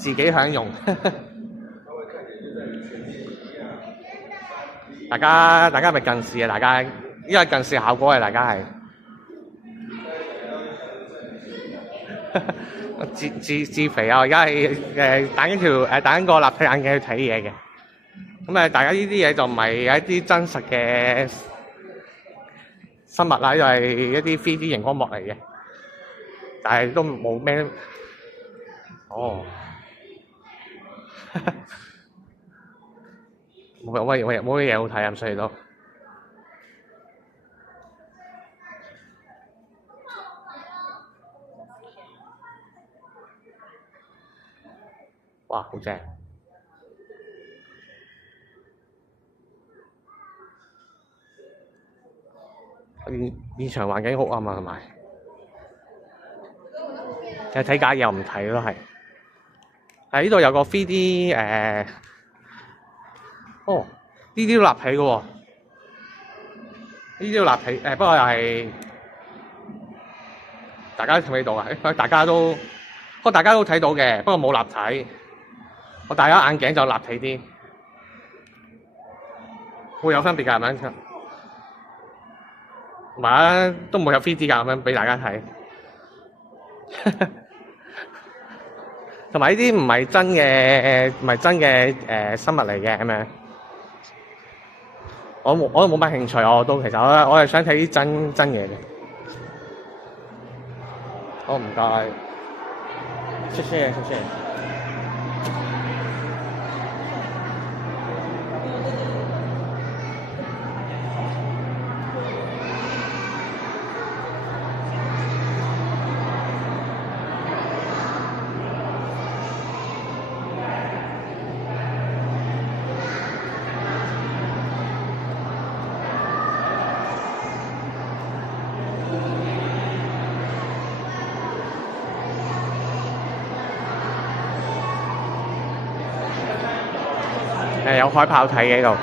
自己享用。大家係咪近視啊？大家因為近視效果係大家係自肥啊！我而家係戴緊個立體眼鏡去睇嘢嘅。咁大家呢啲嘢就唔係一啲真實嘅生物啦，就係一啲 3D 熒光幕嚟嘅，但係都冇咩哦。冇乜嘢好睇啊，所以都哇，好正！現場環境好啱啊，同埋睇假嘢又唔睇咯，係。喺呢度有個 3D 哦，呢啲都立體嘅喎，呢啲都立體不過又係大家睇唔睇到啊？大家都睇到嘅，不過冇立體。我戴咗眼鏡就立體啲，會有分別㗎，係咪？同埋都冇有 3D 㗎，咁樣俾大家睇。同埋呢啲唔係真嘅生物嚟嘅咁樣。我都冇乜興趣，其實我係想睇啲真嘢嘅。好，唔該，謝謝。有海豹睇嘅呢度。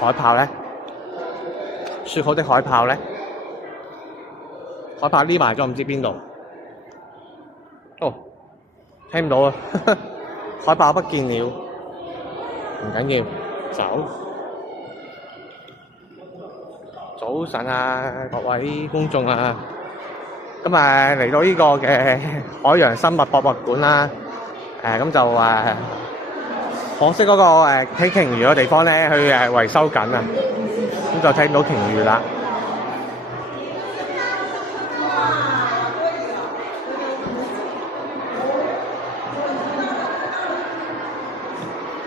海豹咧，説好的海豹咧，海豹匿埋咗唔知邊度。哦，聽唔到啊！海豹不見了。唔緊要，走。早晨啊，各位觀眾啊，咁嚟到呢個嘅海洋生物博物館啦。咁就可惜嗰個睇鯨魚嘅地方咧，佢維修緊啊，咁就睇唔到鯨魚啦。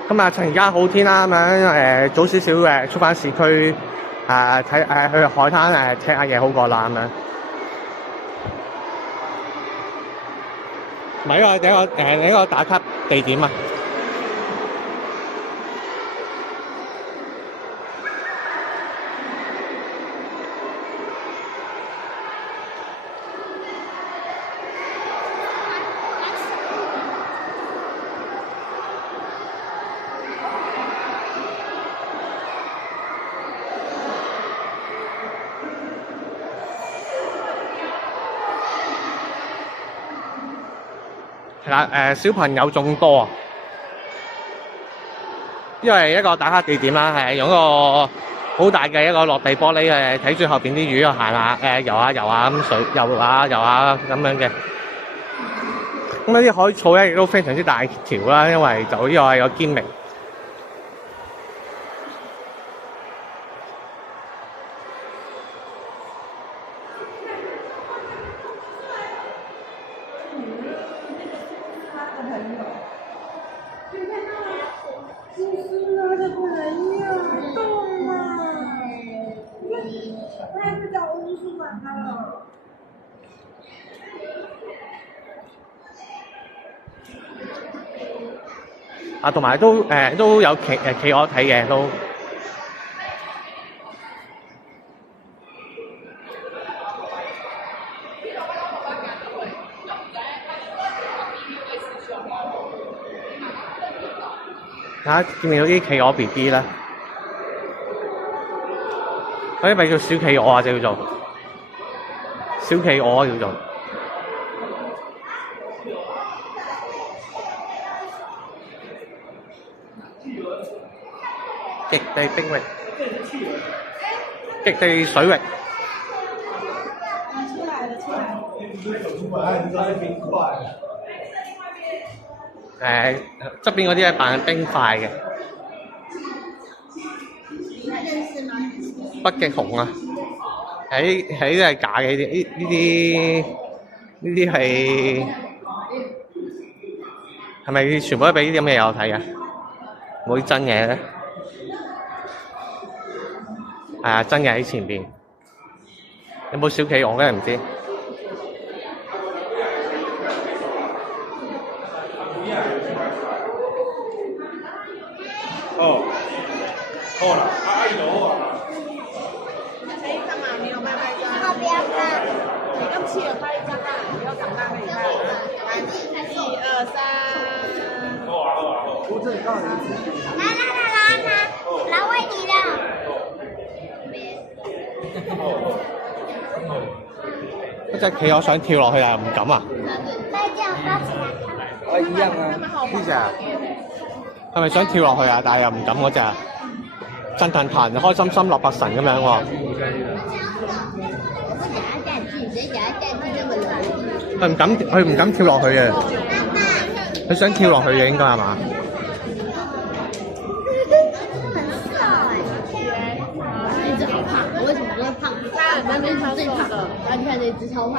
咁趁而家好天啦，咁樣早少少出翻市區睇去海灘聽下嘢好過啦咁樣。唔係呢個打卡地點啊！係啦，小朋友眾多啊，因為一個打卡地點啦，係用一個好大嘅一個落地玻璃睇住後邊啲魚行下游下咁水游下咁樣嘅。咁啲海草咧亦都非常之大條啦，因為就呢個係個堅明。同埋都有企鵝睇嘅都。睇下見唔見到啲企鵝 BB 咧？嗰啲咪叫小企鵝啊，就叫做小企鵝啊，叫做。極地冰域，極地水域。側邊嗰啲係扮冰塊嘅。北極熊啊，係呢啲係假嘅，呢啲係咪全部都俾呢啲咁嘅嘢我睇啊？冇啲真嘢咧？係啊，真嘅喺前邊。有冇小企鵝咧？唔知。哦，好啦，阿姨攞啊！要不要拍？你用企鹅拍一张啊，不要长大给你看啊！1、2、3。好啊好啊好。我这里告诉你。來餵你啦！嗰隻企鵝想跳落去但係唔敢啊！再這樣抱起來。一樣啊，呢隻。係咪想跳落去啊？但係又唔敢嗰隻，震騰騰開心心樂百神咁樣喎。佢唔敢跳落去嘅，佢想跳落去嘅應該係嘛？那只好胖，我為什麼那麼胖？那邊是最胖的，然後你看這只超胖。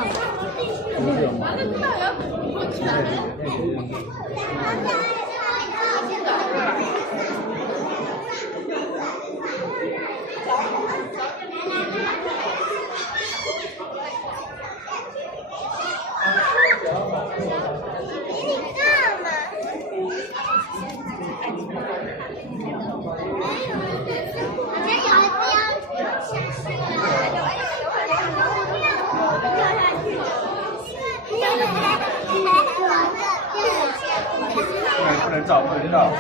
不能照，不能照。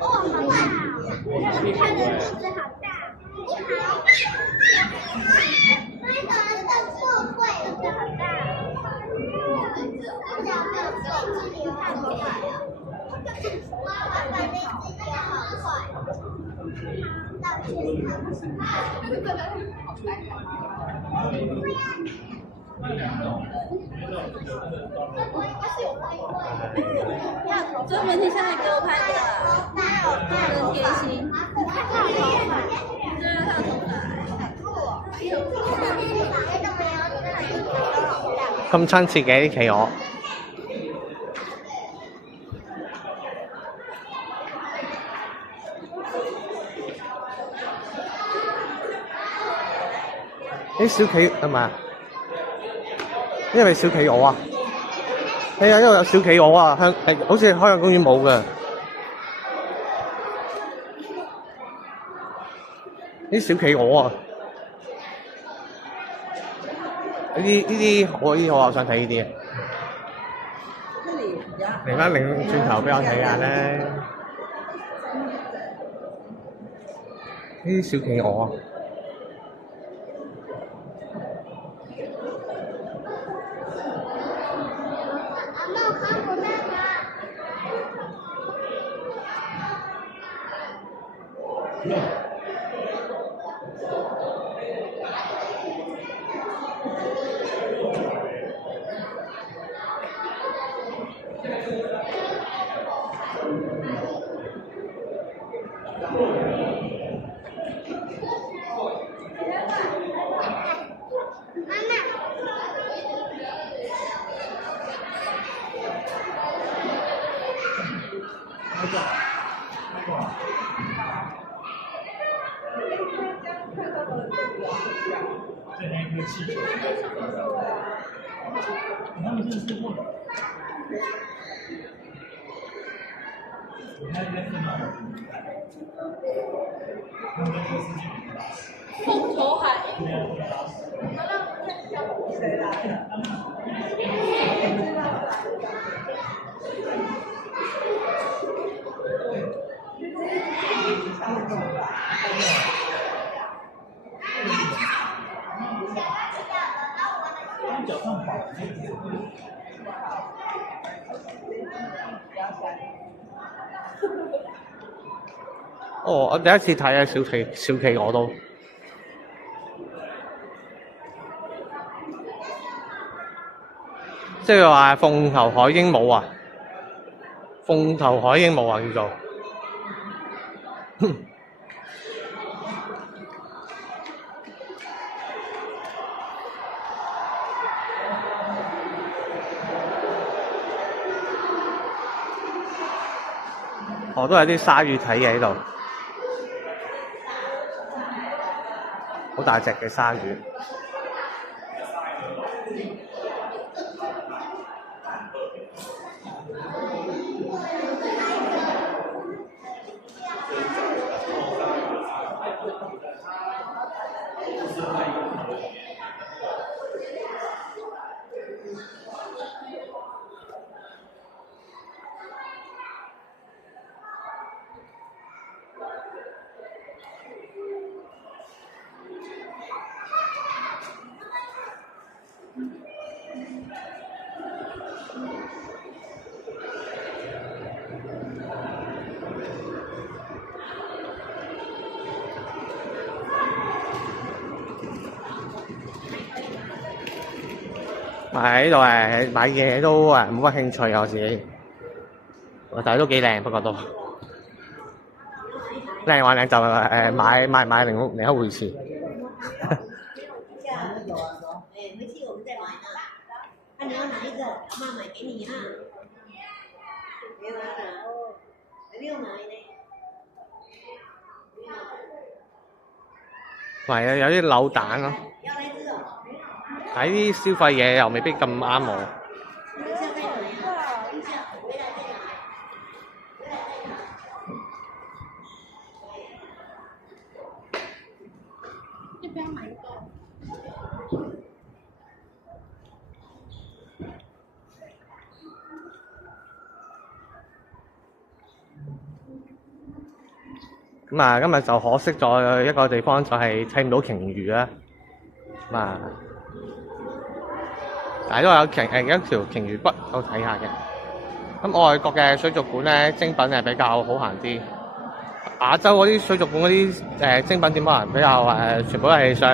哦，好大！看的肚子好大。你好。那个人的错会肚子好大。看好快啊！爸爸那只也好快。道专门停下来给我拍的，很贴心。你看它好快。对啊，它有头发。咁親切嘅啲企鵝。啲小企係咪啊？呢係咪小企鵝啊？係啊，呢度有小企鵝啊，好似海洋公園冇嘅。啲小企鵝啊！呢啲我想睇呢啲啊！嚟翻擰轉頭俾我睇下咧，呢啲小企鵝啊！这边一个气球，他们真的是问。凤头海。哦，我第一次睇啊，小企鵝都。即係話鳳頭海鸚鵡啊，鳳頭海鸚鵡啊叫做。我都有啲鯊魚睇嘅喺度，好大隻嘅鯊魚。喺度買嘢都冇乜興趣啊！我自己，但係都幾靚，不過都靚還靚就買另一回事。没去我们再买呢。看你要哪一个，妈买给你啊。别买了哦，还没有买呢。係啊，有啲扭蛋咯，要来这个，睇啲消費嘢又未必咁啱我。等一下再买啊，等一下回来再买。要不要买一个？咁啊，今日就可惜咗一個地方，就係睇唔到鯨魚啦。咁啊，但係都有一條鯨魚骨好睇下嘅。咁外國嘅水族館咧，精品係比較好行啲。亞洲嗰啲水族館嗰啲精品店可能比較全部都係想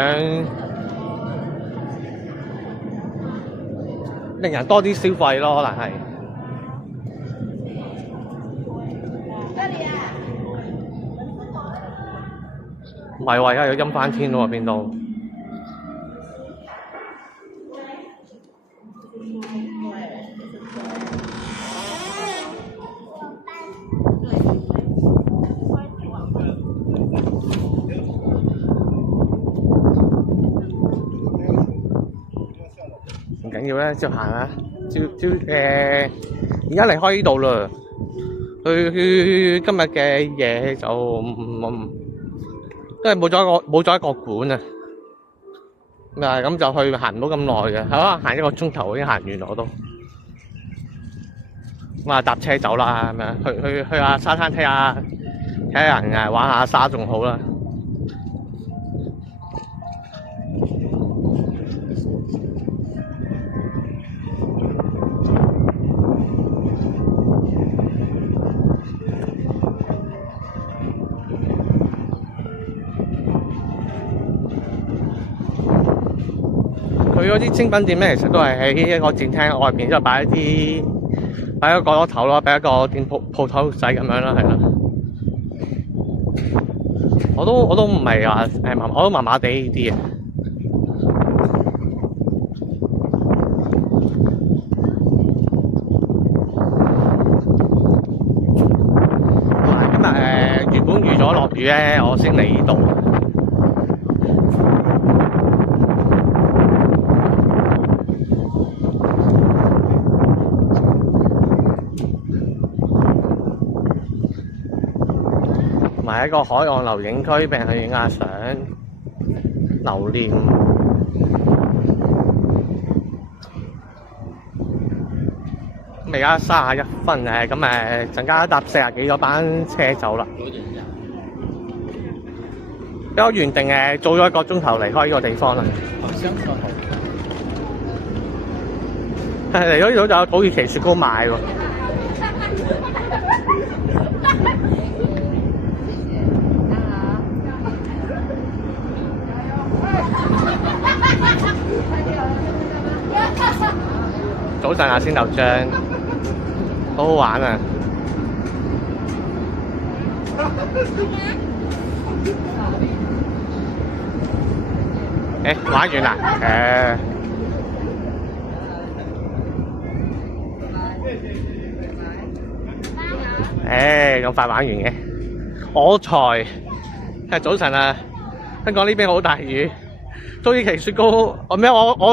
令人多啲消費咯，可能係。唔係喎，而家有陰翻天喎，變到。唔緊要啦，照行啦，而家離開呢度啦，去今日嘅嘢就因為冇咗一個館啊，咁就去行唔到咁耐嘅，可能行1個鐘頭已經行完我都。咁啊搭車走啦，咁樣去下沙灘睇下人玩下沙仲好啦。佢嗰啲精品店咧，其實都係喺一個展廳外邊，之後擺一個角落頭咯，擺一個店鋪頭仔咁樣啦，係啦。我都唔係話我都麻麻地呢啲嘅。今日原本預咗落雨咧，我先嚟呢度。埋一個海岸留影區，俾人去影下相留念。咁而家31分咁陣間搭40幾嗰班車走啦。因為我原定早咗1個鐘頭離開呢個地方啦。嚟咗呢度就有土耳其雪糕賣喎。早晨啊，鮮豆漿，好好玩啊！玩完啦，咁快玩完嘅，我財早晨啊！香港呢邊好大雨，土耳其雪糕我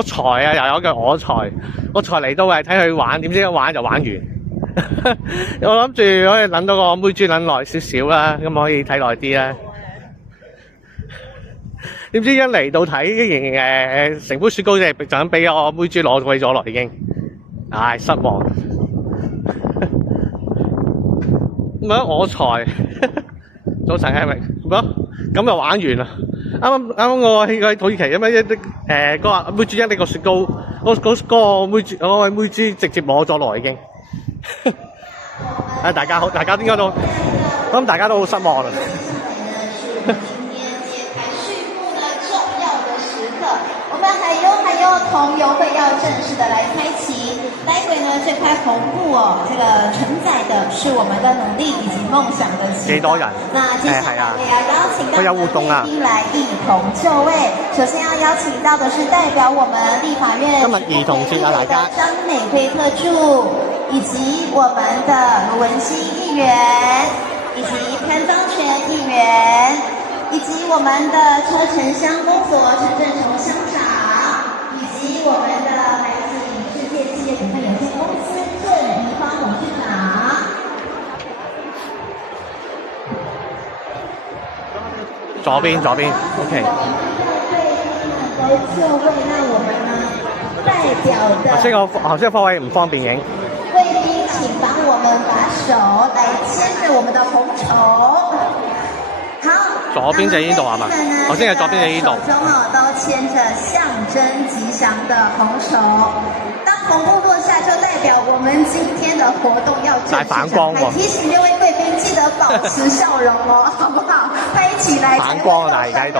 財啊，又有句我財嚟到睇佢玩，點知一玩就玩完。我諗住可以等到個妹豬等耐少少啦，咁可以睇耐啲啦。點知一嚟到睇，竟然成杯雪糕就咁俾我妹豬攞鬼咗咯，已經，唉失望。咁我財早晨係咪？咁就玩完啦。啱我喺土耳其嗰個妹豬呢個雪糕，嗰位妹豬直接攞咗落已經。大家好，大家應該都，我諗大家都好失望啦。还有同游会要正式的来开启，待会呢这块红布这个承载的是我们的努力以及梦想的几多人？那接下来也要邀请到来宾来一同就位。首先要邀请到的是代表我们立法院今日兒童節啊，大家張美惠特助，以及我們的盧文熙議員，以及潘宗權議員，以及我們的車城鄉公所陳正雄鄉長，以及我們的來自影世界企業股份有限公司鄭宜芳董事長。左邊 ，OK。都就位，那我們呢代表的頭先個方位唔方便影。貴賓請幫我們把手來牽着我們的紅綢。好，左邊就係呢度係嘛？頭先係左邊就係呢度。手中都牽着象徵吉祥的紅綢。當紅布落下，就代表我們今天的活動要正式展開。提醒各位貴賓記得保持笑容哦，好不好？快一起來！反光啊！而家呢度。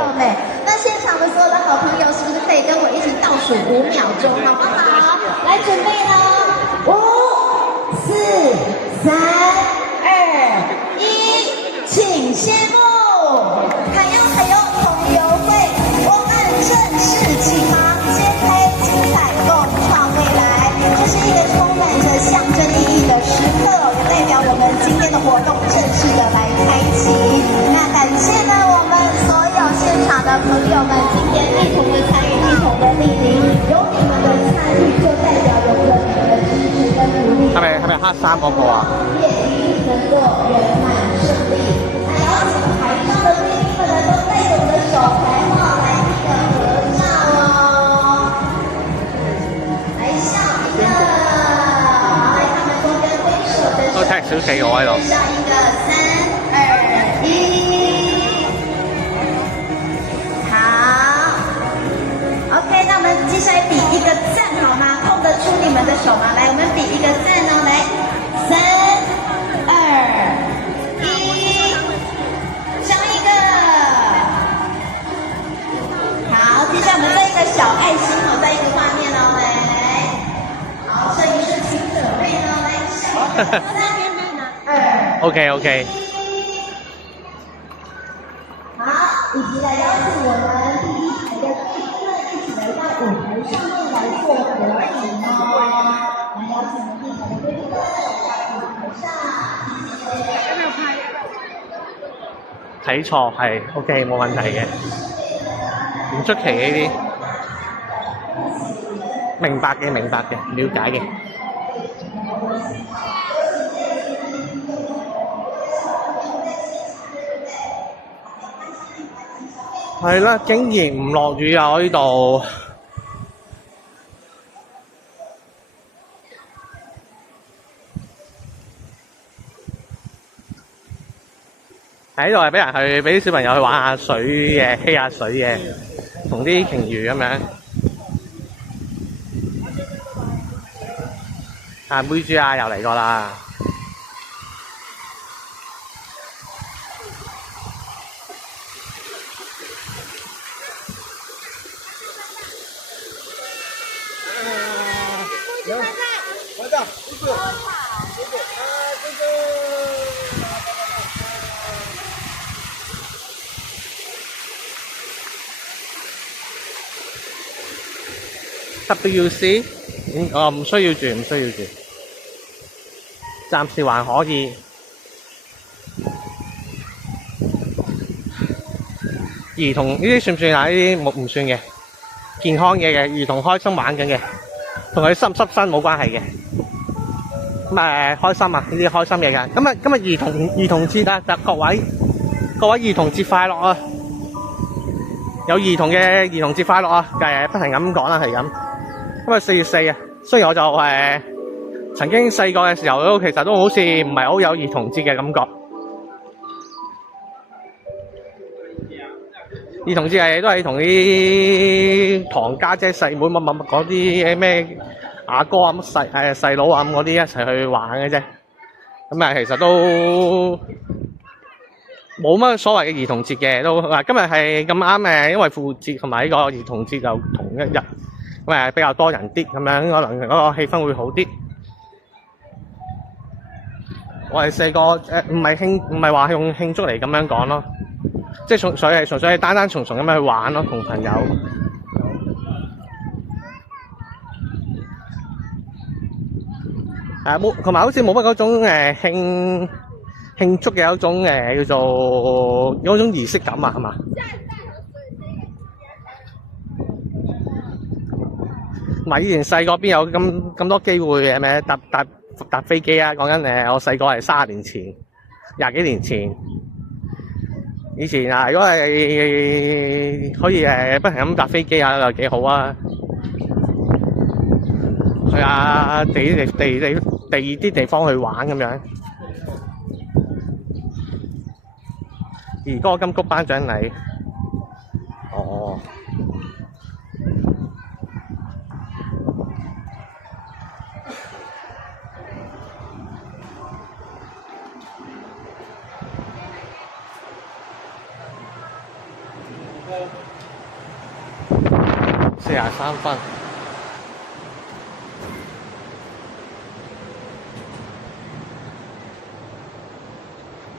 那現場的所有的好朋友，是不是可以跟我一起倒數5秒鐘，好不好？來準備啦！5、4、3、2、1，請謝幕！還有同游會，我們正式啟航，揭開精彩，共創未來。這是一個充滿着象徵意義的時刻，也代表我們今天的活動正式的來開啟。那感謝呢，我們所有現場的朋友們，今天一同的參與，一同的莅臨，有你們的參與，就代表有了你們的支持跟努力。係咪黑衫嗰個啊？業績能夠圓滿順利，還邀請台上的貴賓們呢，都帶着我們的手牌號來一個合照哦。來笑一個，來他們中間揮手的時候，都踢小企鵝喺度。笑一個，3、2、1。OK， 那我們接下來比一個讚好嗎？控得出你們的手嗎？來，我們比一個讚哦，來，3、2、1，上一個。好，接下來我們再一個小愛心哦，再一個畫面哦，來。好，攝影師請準備哦，來OK。好，以及來邀請我們第一排的貴賓一起來到舞台上面來做合影哦。來邀請我們第一排的貴賓來到舞台上，睇錯係 OK， 冇問題嘅，唔出奇呢啲，明白嘅，了解嘅。係啦，竟然唔落雨啊！我呢度喺度係俾人去俾啲小朋友去玩下水嘅，嬉下水嘅，同啲鯨魚咁樣。啊，妹豬啊，又嚟過啦！班长，这个，WC，唔需要住，唔需要住，暫時還可以。兒童呢啲算唔算啊？呢啲唔算嘅，健康嘢嘅，兒童開心玩緊嘅，同佢濕唔濕身冇關係嘅。咁開心啊！呢啲開心嘢㗎。今日兒童節啊，各位兒童節快樂啊！有兒童嘅兒童節快樂啊！不停咁講啦，係咁。今日4月4啊，雖然我就曾經細個嘅時候都其實都好似唔係好有兒童節嘅感覺。兒童節都係同啲堂家姐細妹乜嗰啲咩阿哥啊細佬啊咁嗰啲一齊去玩嘅啫。咁其實都冇乜所謂嘅兒童節嘅都。今日係咁啱因為復活節同埋呢個兒童節就同一日，咁比較多人啲咁樣，可能嗰個氣氛會好啲。我哋細個唔係話用慶祝嚟咁樣講咯。即係純粹係單純咁樣去玩咯，同朋友。冇，同埋好似冇乜嗰種慶祝嘅一種叫做有種儀式感啊，係嘛？同埋以前細個邊有咁多機會嘅咩？搭飛機啊！講緊我細個係30年前、20幾年前。以前如果係可以不停咁搭飛機就幾好啊！去下第二啲地方去玩咁樣。兒歌金曲頒獎禮，哦。43分。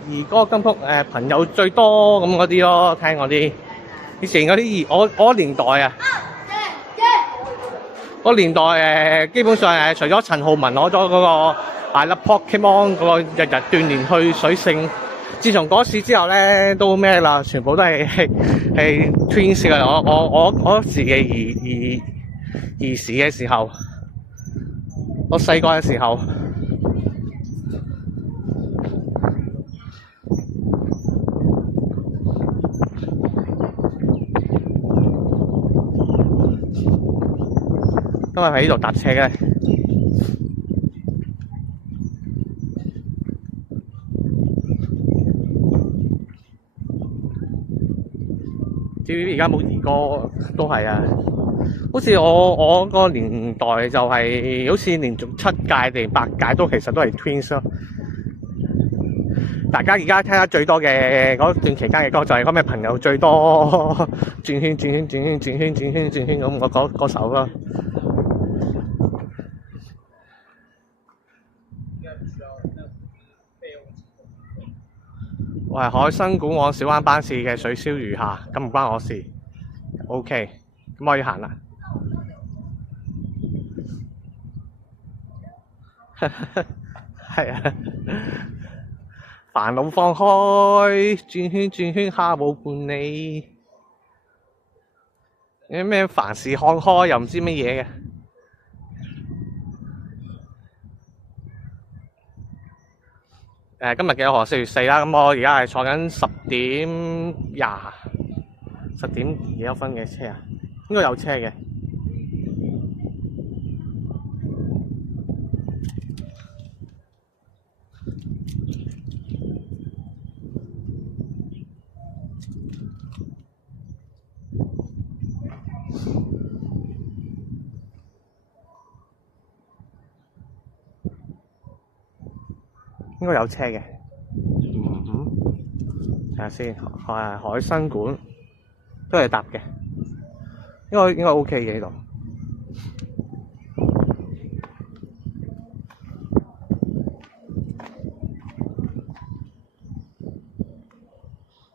兒歌金曲朋友最多咁嗰啲咯，聽嗰啲。以前嗰啲我年代啊，嗰年代基本上除咗陳浩民攞咗嗰個I Love Pokemon 嗰個日日鍛鍊去水性。自從嗰次之後咧，都咩啦？全部都係 Twins 嘅。我嗰時嘅兒時嘅時候，我細個嘅時候，今日喺呢度搭車嘅。TVB 而家冇兒歌都係啊，好似我個年代就係好似連續7屆定8屆都其實都係 Twins 咯。大家而家聽得最多嘅嗰段期間嘅歌就係嗰咩朋友最多轉圈咁嗰首咯。我係海生館往小灣班次嘅水燒魚蝦，咁唔關我事。OK， 咁可以行啦。係啊，煩惱放開，轉圈蝦冇伴你。有咩凡事看開又唔知乜嘢嘅。今日嘅4月4啦，咁我而家係坐緊10點10點幾多分嘅車啊？應該有車嘅。應該有車嘅。睇下先，海生館都係搭嘅，應該 OK 嘅呢度。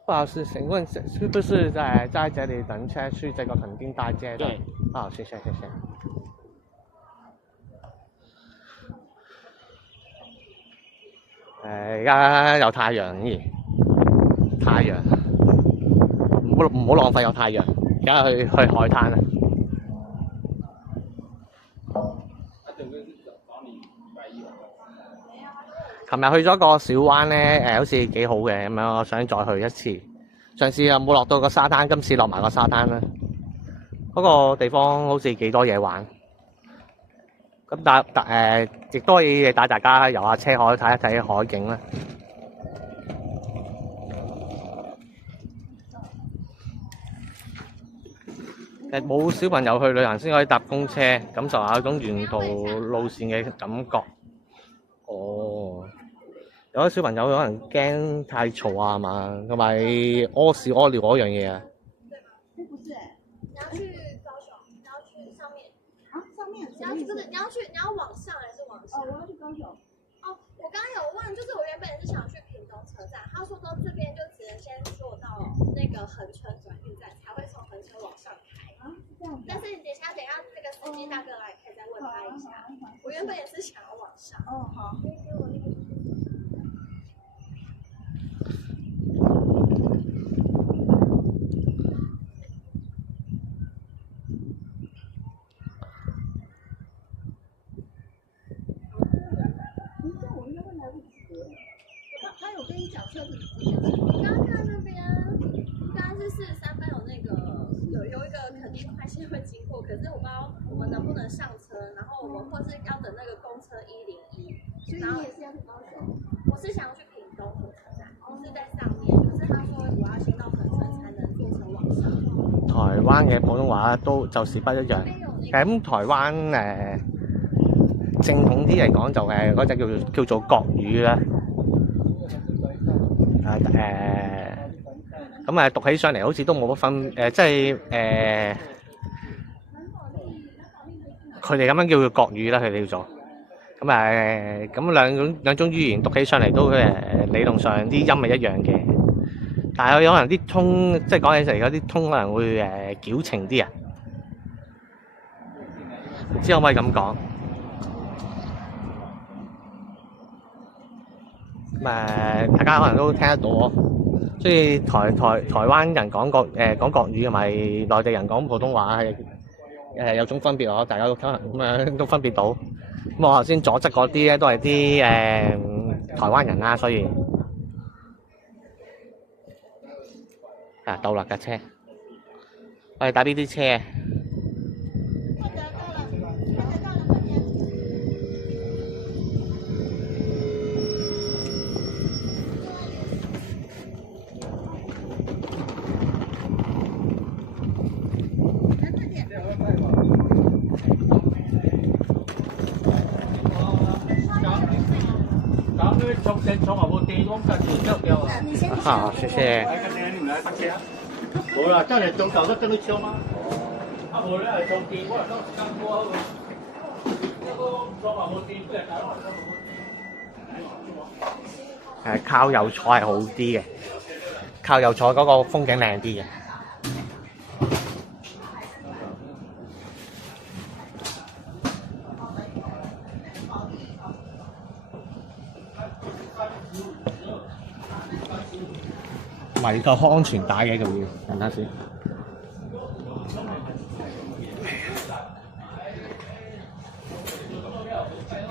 不好意思，請問是不是在這裡等車去這個墾丁大街的？對。好，謝謝。而家有太陽咦？太陽，唔好浪費有太陽。而家去海灘啊！琴日去咗個小灣咧，好似幾好嘅咁樣，我想再去一次。上次又冇落到個沙灘，今次落埋個沙灘啦。嗰個地方好似幾多嘢玩。咁亦都可以帶大家遊下車海，睇一睇海景啦。冇小朋友去旅行先可以搭公車，感受下嗰種沿途路線嘅感覺。哦，有啲小朋友可能驚太嘈啊嘛，同埋屙屎屙尿嗰樣嘢啊。不是你要去高雄，你要去上面啊？上面？你要往上还是往下？哦，我要去高雄。哦，我刚刚有问，就是我原本是想去屏东车站，他说到这边就只能先坐到那个恒春转运站，才会从恒春往上开。啊，是这样。但是等一下那个司机大哥来，可以再问他一下。我原本也是想要往上。哦，好。可以给我那个。他有跟你讲车子我刚刚看那边，刚刚是43分有一个墾丁快线会经过，可是我不知道我们能不能上车，然后我们或是要等那个公车101。然后你也是要去高雄？我是想要去屏東火車站，是在上面，可是他說我要先到恆春才能坐車往上。台灣嘅普通話都就是不一樣。咁台灣正統啲嚟講就嗰隻叫做國語啦。咁讀起上嚟好似都冇乜分即係佢哋咁樣叫做國語啦，佢哋叫做咁兩種語言讀起上嚟都理論上啲音係一樣嘅，但係有可能啲通即係講起嚟嗰啲通可能會矯情啲啊，唔知可唔可以咁講？大家可能都聽得到咯。所以台灣人講國語同埋內地人講普通話係有種分別咯，大家都可能咁樣都分別到。咁我頭先左側嗰啲咧都係啲台灣人啦，所以到啦架車，我哋搭呢啲車。好，謝謝。冇啦，真係做舊得跟到超嗎？啊冇咧，係做電，可能當時間多啊。做埋冇電，即係靠右坐係好啲嘅，靠右坐嗰個風景靚啲嘅。埋個安全帶嘅，仲要等下先。